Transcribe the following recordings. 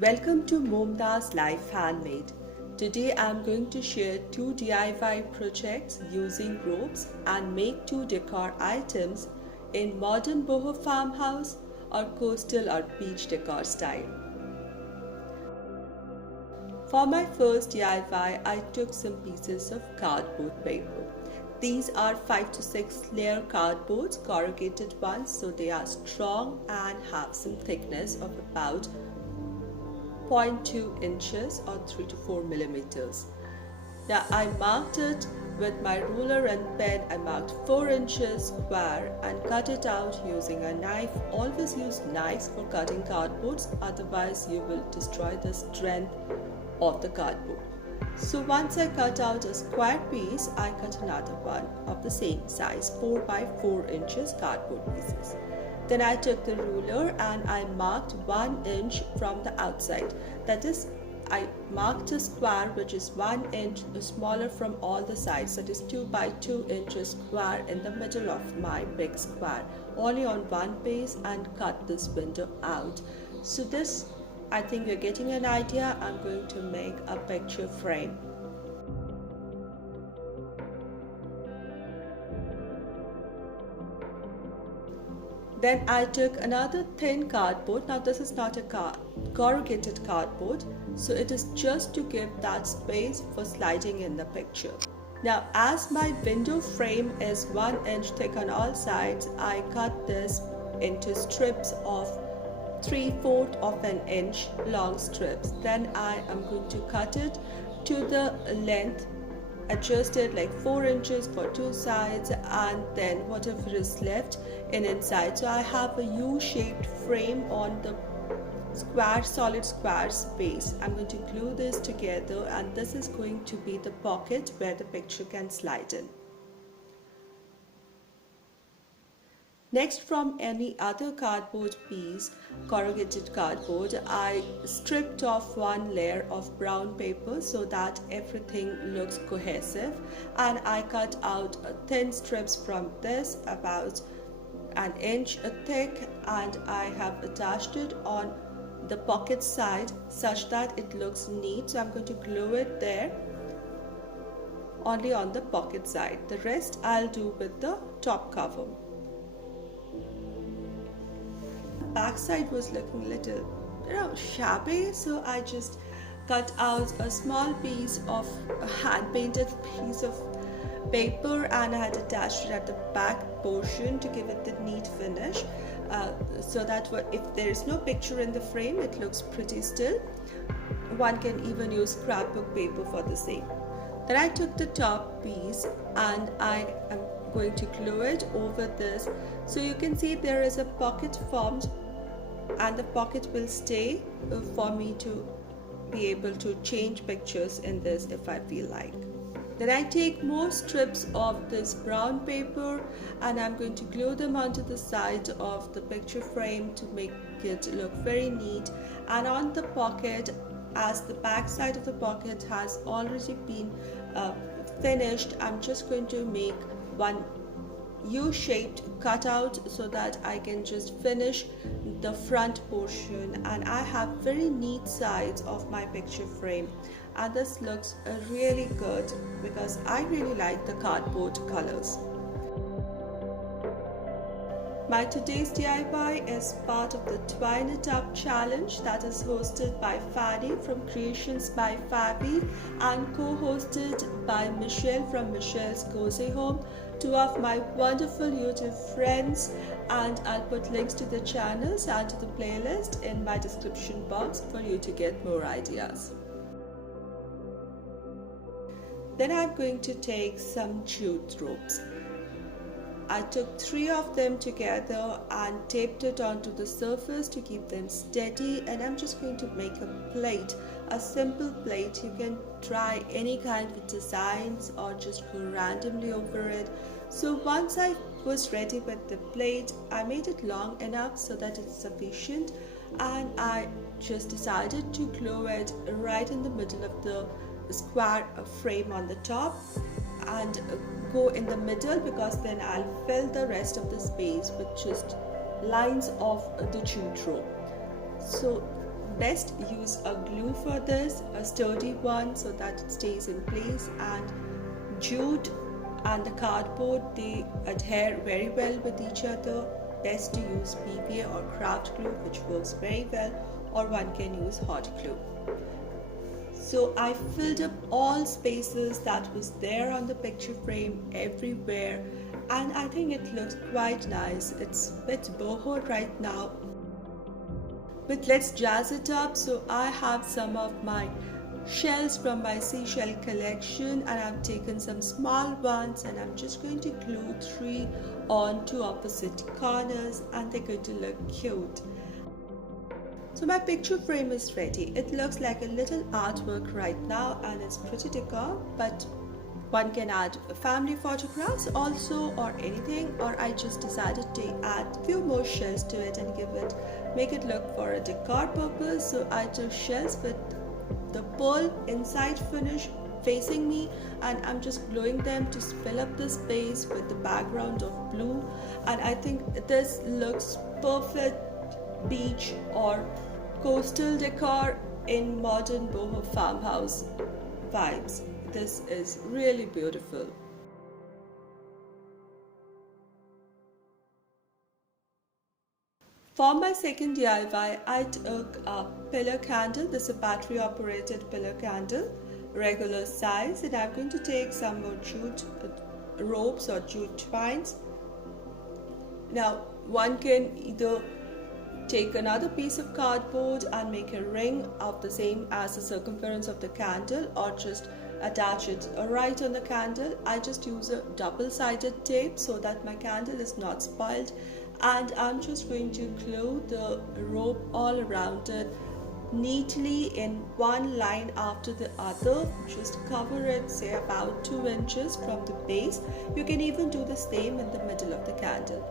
Welcome to MomDas Life Handmade. Today I am going to share 2 DIY projects using ropes and make 2 decor items in modern boho farmhouse or coastal or beach decor style. For my first DIY, I took some pieces of cardboard paper. These are 5 to 6 layer cardboards, corrugated ones, so they are strong and have some thickness of about 0.2 inches or 3 to 4 millimeters. Now I marked it with my ruler and pen. I marked 4 inches square and cut it out using a knife. Always use knives for cutting cardboards, otherwise you will destroy the strength of the cardboard. So once I cut out a square piece, I cut another one of the same size, 4 by 4 inches cardboard pieces. Then I took the ruler and I marked 1 inch from the outside. That is, I marked a square which is 1 inch smaller from all the sides. That is 2 by 2 inches square in the middle of my big square, only on one piece, and cut this window out. So this, I think you're getting an idea. I'm going to make a picture frame. Then I took another thin cardboard. Now this is not a corrugated cardboard, so it is just to give that space for sliding in the picture. Now as my window frame is 1 inch thick on all sides, I cut this into strips of 3/4 of an inch long strips. Then I am going to cut it to the length, adjust it like 4 inches for 2 sides, and then whatever is left in inside. So I have a U-shaped frame on the solid square space. I'm going to glue this together, and this is going to be the pocket where the picture can slide in. Next, from any other cardboard piece, corrugated cardboard, I stripped off 1 layer of brown paper so that everything looks cohesive, and I cut out thin strips from this about 1 inch thick, and I have attached it on the pocket side such that it looks neat. So I'm going to glue it there, only on the pocket side. The rest I'll do with the top cover. Back side was looking a little shabby, so I just cut out a small piece of a hand painted piece of paper, and I had attached it at the back portion to give it the neat finish, so that if there is no picture in the frame, it looks pretty still. One can even use scrapbook paper for the same. Then I took the top piece and I am going to glue it over this. So you can see there is a pocket formed, and the pocket will stay for me to be able to change pictures in this if I feel like. Then I take more strips of this brown paper and I'm going to glue them onto the side of the picture frame to make it look very neat. And on the pocket, as the back side of the pocket has already been finished, I'm just going to make one U-shaped cutout so that I can just finish the front portion, and I have very neat sides of my picture frame, and this looks really good because I really like the cardboard colors. My today's DIY is part of the Twine It Up challenge that is hosted by Fanny from Creations by Fabi and co-hosted by Michelle from Michelle's Cozy Home, 2 of my wonderful YouTube friends, and I'll put links to the channels and to the playlist in my description box for you to get more ideas. Then I'm going to take some jute ropes. I took 3 of them together and taped it onto the surface to keep them steady, and I'm just going to make a plate, a simple plate. You can try any kind of designs or just go randomly over it. So once I was ready with the plate, I made it long enough so that it's sufficient, and I just decided to glue it right in the middle of the square frame on the top, and go in the middle, because then I'll fill the rest of the space with just lines of the jute rope. So best use a glue for this, a sturdy one, so that it stays in place, and jute and the cardboard, they adhere very well with each other. Best to use PVA or craft glue, which works very well, or one can use hot glue. So I filled up all spaces that was there on the picture frame everywhere, and I think it looks quite nice. It's a bit boho right now, but let's jazz it up. So I have some of my shells from my seashell collection, and I've taken some small ones, and I'm just going to glue 3 on 2 opposite corners, and they're going to look cute. So my picture frame is ready. It looks like a little artwork right now, and it's pretty decor, but one can add family photographs also, or anything, or I just decided to add few more shells to it and make it look for a decor purpose. So I took shells with the pearl inside finish facing me, and I'm just gluing them to fill up the space with the background of blue, and I think this looks perfect beach or coastal decor in modern boho farmhouse vibes. This is really beautiful. For my second DIY, I took a pillar candle. This is a battery operated pillar candle, regular size, and I'm going to take some more jute ropes or jute twines. Now one can either take another piece of cardboard and make a ring of the same as the circumference of the candle, or just attach it right on the candle. I just use a double-sided tape so that my candle is not spoiled, and I'm just going to glue the rope all around it neatly in one line after the other. Just cover it, say about 2 inches from the base. You can even do the same in the middle of the candle.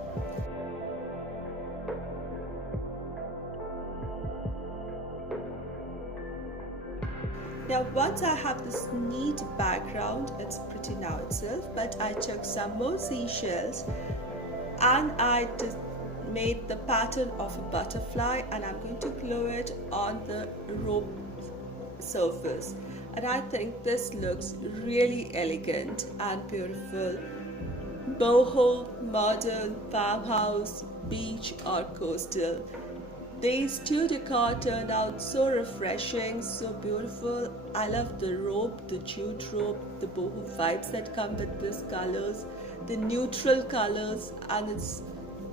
Now once I have this neat background, it's pretty now itself, but I took some more seashells and I just made the pattern of a butterfly, and I'm going to glue it on the rope surface, and I think this looks really elegant and beautiful. Boho, modern, farmhouse, beach or coastal. These 2 decor turned out so refreshing, so beautiful. I love the rope, the jute rope, the boho vibes that come with these colors, the neutral colors, and it's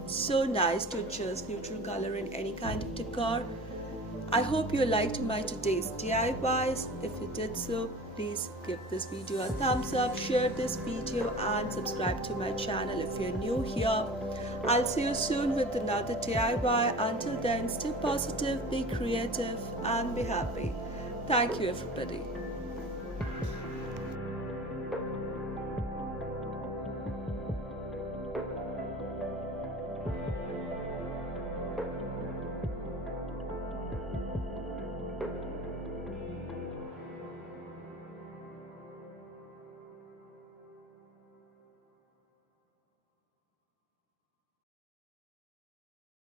so nice to choose neutral color in any kind of decor. I hope you liked my today's DIYs. If you did so, please give this video a thumbs up, share this video, and subscribe to my channel if you're new here. I'll see you soon with another DIY. Until then, stay positive, be creative, and be happy. Thank you, everybody.